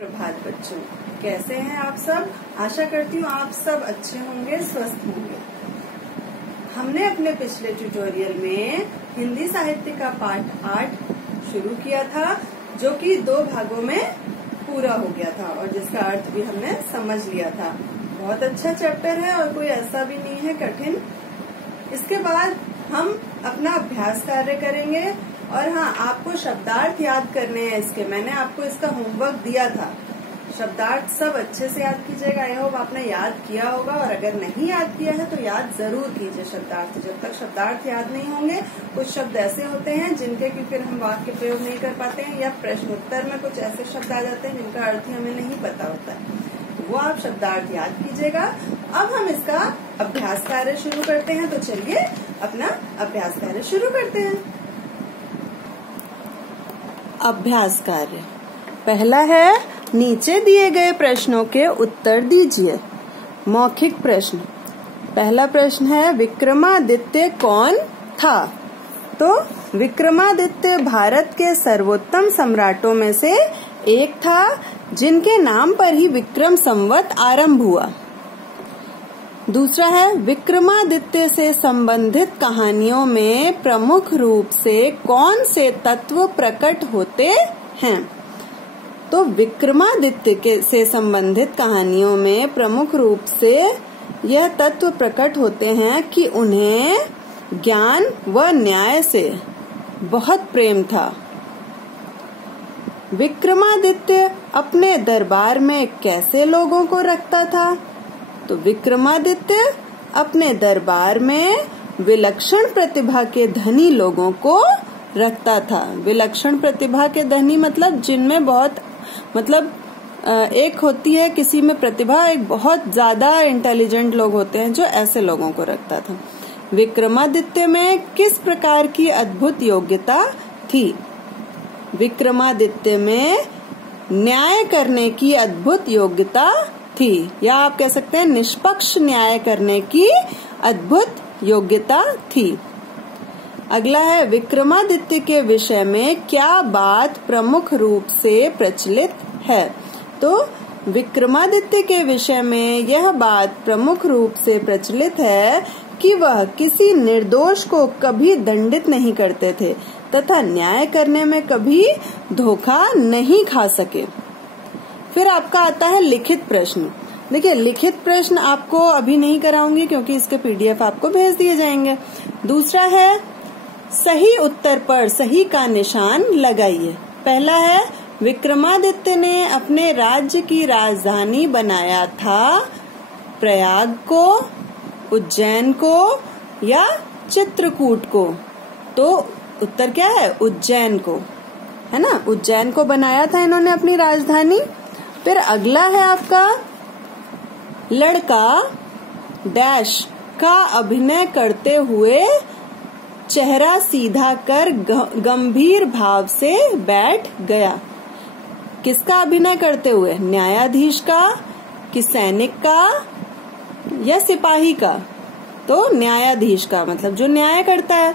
प्रभात बच्चों, कैसे हैं आप सब। आशा करती हूँ आप सब अच्छे होंगे, स्वस्थ होंगे। हमने अपने पिछले ट्यूटोरियल में हिंदी साहित्य का पाठ 8 शुरू किया था, जो कि 2 भागों में पूरा हो गया था और जिसका अर्थ भी हमने समझ लिया था। बहुत अच्छा चैप्टर है और कोई ऐसा भी नहीं है कठिन। इसके बाद हम अपना अभ्यास कार्य करेंगे और हाँ, आपको शब्दार्थ याद करने हैं इसके। मैंने आपको इसका होमवर्क दिया था। शब्दार्थ सब अच्छे से याद कीजिएगा। आई होप आपने याद किया होगा, और अगर नहीं याद किया है तो याद जरूर कीजिए शब्दार्थ। जब तक शब्दार्थ याद नहीं होंगे, कुछ शब्द ऐसे होते हैं जिनके कि फिर हम वाक्य प्रयोग नहीं कर पाते हैं, या प्रश्नोत्तर में कुछ ऐसे शब्द आ जाते हैं जिनका अर्थ ही हमें नहीं पता होता है। तो वो आप शब्दार्थ याद कीजिएगा। अब हम इसका अभ्यास कार्य शुरू करते हैं। तो चलिए अपना अभ्यास कार्य शुरू करते हैं। अभ्यास कार्य पहला है, नीचे दिए गए प्रश्नों के उत्तर दीजिए। मौखिक प्रश्न। पहला प्रश्न है, विक्रमादित्य कौन था? तो विक्रमादित्य भारत के सर्वोत्तम सम्राटों में से एक था, जिनके नाम पर ही विक्रम संवत आरंभ हुआ। दूसरा है, विक्रमादित्य से संबंधित कहानियों में प्रमुख रूप से कौन से तत्व प्रकट होते हैं? तो विक्रमादित्य से संबंधित कहानियों में प्रमुख रूप से यह तत्व प्रकट होते हैं कि उन्हें ज्ञान व न्याय से बहुत प्रेम था। विक्रमादित्य अपने दरबार में कैसे लोगों को रखता था? तो विक्रमादित्य अपने दरबार में विलक्षण प्रतिभा के धनी लोगों को रखता था। विलक्षण प्रतिभा के धनी मतलब जिनमें एक होती है किसी में प्रतिभा, एक बहुत ज्यादा इंटेलिजेंट लोग होते हैं, जो ऐसे लोगों को रखता था। विक्रमादित्य में किस प्रकार की अद्भुत योग्यता थी? विक्रमादित्य में न्याय करने की अद्भुत योग्यता थी, या आप कह सकते हैं निष्पक्ष न्याय करने की अद्भुत योग्यता थी। अगला है, विक्रमादित्य के विषय में क्या बात प्रमुख रूप से प्रचलित है? तो विक्रमादित्य के विषय में यह बात प्रमुख रूप से प्रचलित है कि वह किसी निर्दोष को कभी दंडित नहीं करते थे तथा न्याय करने में कभी धोखा नहीं खा सके। फिर आपका आता है लिखित प्रश्न। देखिए, लिखित प्रश्न आपको अभी नहीं कराऊंगी क्योंकि इसके PDF आपको भेज दिए जाएंगे। दूसरा है, सही उत्तर पर सही का निशान लगाइए। पहला है, विक्रमादित्य ने अपने राज्य की राजधानी बनाया था प्रयाग को, उज्जैन को या चित्रकूट को? तो उत्तर क्या है? उज्जैन को, है ना। उज्जैन को बनाया था इन्होंने अपनी राजधानी। फिर अगला है आपका, लड़का डैश का अभिनय करते हुए चेहरा सीधा कर गंभीर भाव से बैठ गया। किसका अभिनय करते हुए? न्यायाधीश का कि सैनिक का या सिपाही का? तो न्यायाधीश का, मतलब जो न्याय करता है।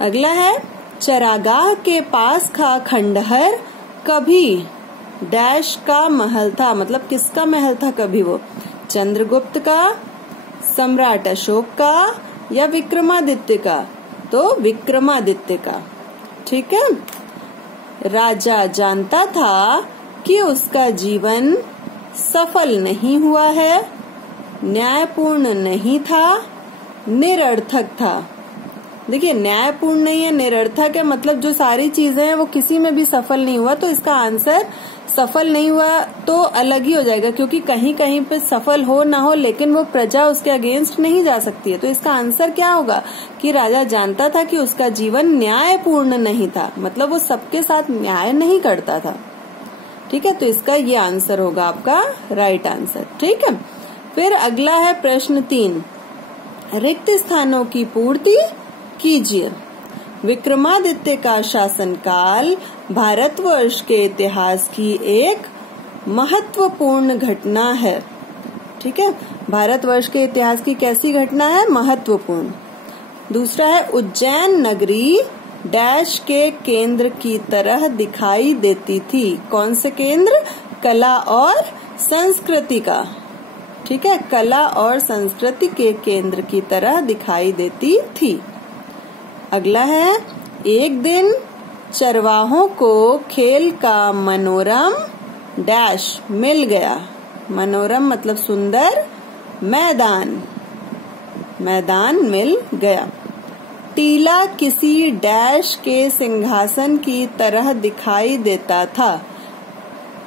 अगला है, चरागाह के पास का खंडहर कभी डैश का महल था, मतलब किसका महल था कभी वो? चंद्रगुप्त का, सम्राट अशोक का या विक्रमादित्य का? तो विक्रमादित्य का। ठीक है। राजा जानता था कि उसका जीवन सफल नहीं हुआ है, न्यायपूर्ण नहीं था, निरर्थक था। देखिए, न्यायपूर्ण नहीं है, निरर्थक है, मतलब जो सारी चीजें हैं वो किसी में भी सफल नहीं हुआ। तो इसका आंसर सफल नहीं हुआ तो अलग ही हो जाएगा, क्योंकि कहीं कहीं पे सफल हो ना हो लेकिन वो प्रजा उसके अगेंस्ट नहीं जा सकती है। तो इसका आंसर क्या होगा कि राजा जानता था कि उसका जीवन न्यायपूर्ण नहीं था, मतलब वो सबके साथ न्याय नहीं करता था। ठीक है, तो इसका ये आंसर होगा आपका राइट आंसर। ठीक है। फिर अगला है प्रश्न 3, रिक्त स्थानों की पूर्ति कीजिए। विक्रमादित्य का शासनकाल भारतवर्ष के इतिहास की एक महत्वपूर्ण घटना है। ठीक है, भारतवर्ष के इतिहास की कैसी घटना है? महत्वपूर्ण। दूसरा है, उज्जैन नगरी डैश के केंद्र की तरह दिखाई देती थी। कौन से केंद्र? कला और संस्कृति का। ठीक है, कला और संस्कृति के केंद्र की तरह दिखाई देती थी। अगला है, एक दिन चरवाहों को खेल का मनोरम डैश मिल गया। मनोरम मतलब सुंदर मैदान, मैदान मिल गया। टीला किसी डैश के सिंहासन की तरह दिखाई देता था।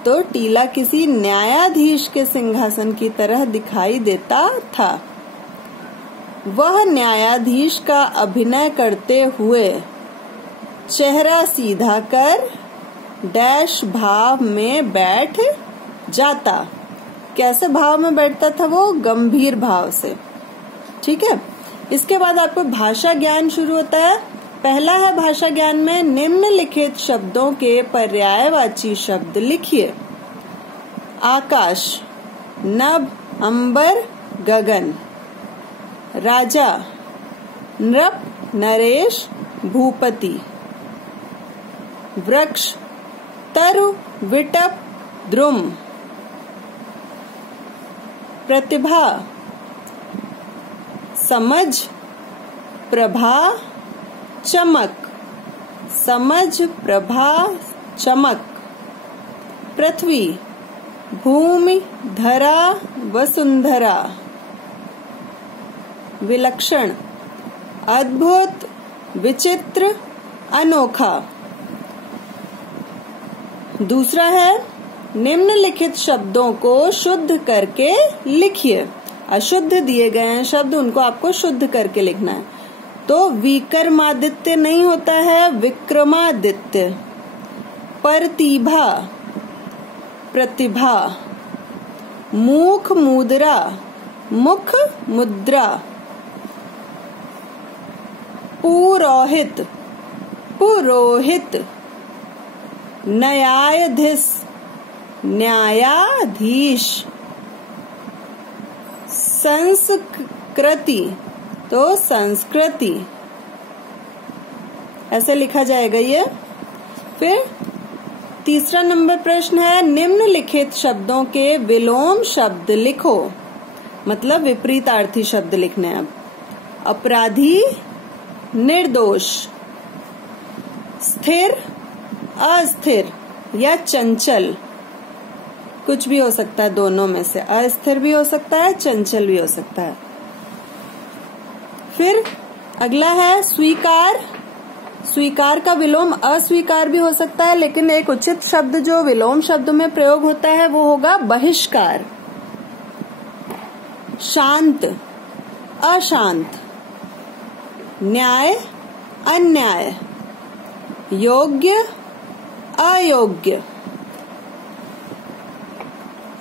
तो टीला किसी न्यायाधीश के सिंहासन की तरह दिखाई देता था। वह न्यायाधीश का अभिनय करते हुए चेहरा सीधा कर डैश भाव में बैठ जाता। कैसे भाव में बैठता था वो? गंभीर भाव से। ठीक है, इसके बाद आपको भाषा ज्ञान शुरू होता है। पहला है भाषा ज्ञान में निम्नलिखित शब्दों के पर्यायवाची शब्द लिखिए। आकाश, नभ, अंबर, गगन। राजा, नृप, नरेश, भूपति। वृक्ष, तरु, विटप, द्रुम। प्रतिभा, समझ, प्रभा, चमक। समझ, प्रभा, चमक। पृथ्वी, भूमि, धरा, वसुंधरा। विलक्षण, अद्भुत, विचित्र, अनोखा। दूसरा है, निम्नलिखित शब्दों को शुद्ध करके लिखिए। अशुद्ध दिए गए हैं शब्द, उनको आपको शुद्ध करके लिखना है। तो विक्रमादित्य नहीं होता है, विक्रमादित्य। प्रतिभा, प्रतिभा। मुख, मुद्रा, मुख, मुद्रा। पुरोहित, पुरोहित। न्यायाधीश, न्यायाधीश। संस्कृति, तो संस्कृति ऐसे लिखा जाएगा ये। फिर तीसरा नंबर प्रश्न है, निम्नलिखित शब्दों के विलोम शब्द लिखो। मतलब विपरीतार्थी शब्द लिखने हैं। अपराधी, निर्दोष। स्थिर, अस्थिर या चंचल। कुछ भी हो सकता है दोनों में से, अस्थिर भी हो सकता है, चंचल भी हो सकता है। फिर अगला है स्वीकार। स्वीकार का विलोम अस्वीकार भी हो सकता है, लेकिन एक उचित शब्द जो विलोम शब्द में प्रयोग होता है वो होगा बहिष्कार। शांत, अशांत। न्याय, अन्याय। योग्य, अयोग्य।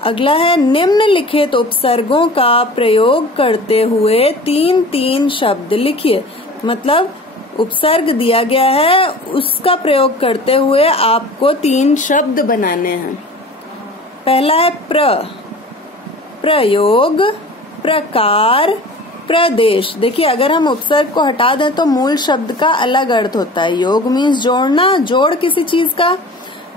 अगला है, निम्नलिखित उपसर्गों का प्रयोग करते हुए 3-3 शब्द लिखिए। मतलब उपसर्ग दिया गया है, उसका प्रयोग करते हुए आपको 3 शब्द बनाने हैं। पहला है प्रयोग, प्रकार, प्रदेश। देखिए, अगर हम उपसर्ग को हटा दें तो मूल शब्द का अलग अर्थ होता है। योग मीन्स जोड़ना, जोड़ किसी चीज का,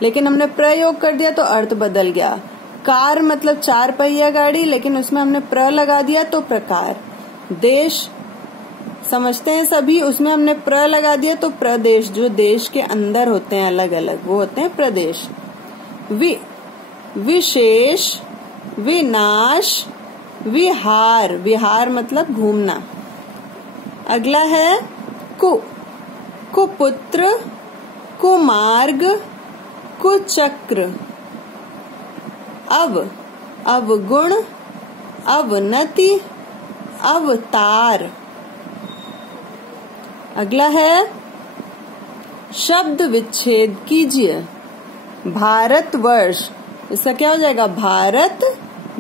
लेकिन हमने प्रयोग कर दिया तो अर्थ बदल गया। कार मतलब 4 पहिया गाड़ी, लेकिन उसमें हमने प्र लगा दिया तो प्रकार। देश समझते हैं सभी, उसमें हमने प्र लगा दिया तो प्रदेश। जो देश के अंदर होते हैं अलग अलग, वो होते हैं प्रदेश। विशेष, विनाश, विहार। विहार मतलब घूमना। अगला है कुपुत्र, कुमार्ग, कुचक्र। अवगुण, अवनति, अवतार। अगला है शब्द विच्छेद कीजिए। भारतवर्ष, इसका क्या हो जाएगा? भारत,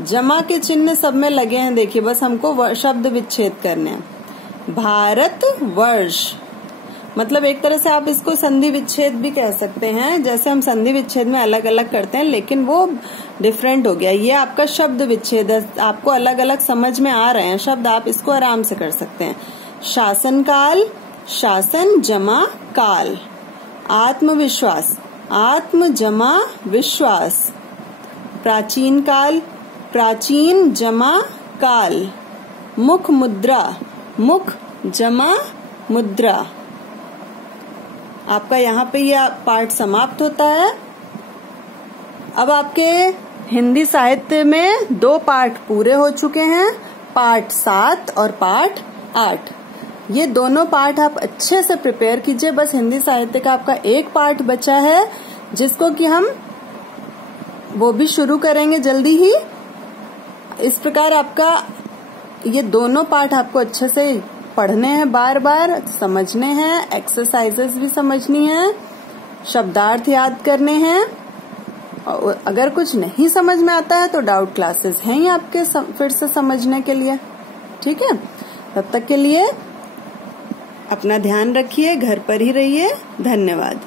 जमा के चिन्ह सब में लगे हैं, देखिए, बस हमको शब्द विच्छेद करने हैं। भारतवर्ष मतलब एक तरह से आप इसको संधि विच्छेद भी कह सकते हैं। जैसे हम संधि विच्छेद में अलग अलग करते हैं, लेकिन वो डिफरेंट हो गया। ये आपका शब्द विच्छेद है, आपको अलग अलग समझ में आ रहे हैं शब्द, आप इसको आराम से कर सकते हैं। शासनकाल, शासन जमा काल, आत्मविश्वास, आत्म जमा विश्वास, प्राचीन काल, प्राचीन जमा काल, मुख मुद्रा, मुख जमा मुद्रा। आपका यहाँ पे यह पाठ समाप्त होता है। अब आपके हिंदी साहित्य में 2 पाठ पूरे हो चुके हैं, पाठ 7 और पाठ 8। ये दोनों पाठ आप अच्छे से प्रिपेयर कीजिए। बस हिंदी साहित्य का आपका एक पाठ बचा है, जिसको कि हम वो भी शुरू करेंगे जल्दी ही। इस प्रकार आपका ये दोनों पाठ आपको अच्छे से पढ़ने हैं, बार बार समझने हैं, एक्सरसाइजेस भी समझनी है, शब्दार्थ याद करने हैं। और अगर कुछ नहीं समझ में आता है तो डाउट क्लासेस हैं ही आपके फिर से समझने के लिए। ठीक है, तब तक के लिए अपना ध्यान रखिए, घर पर ही रहिए। धन्यवाद।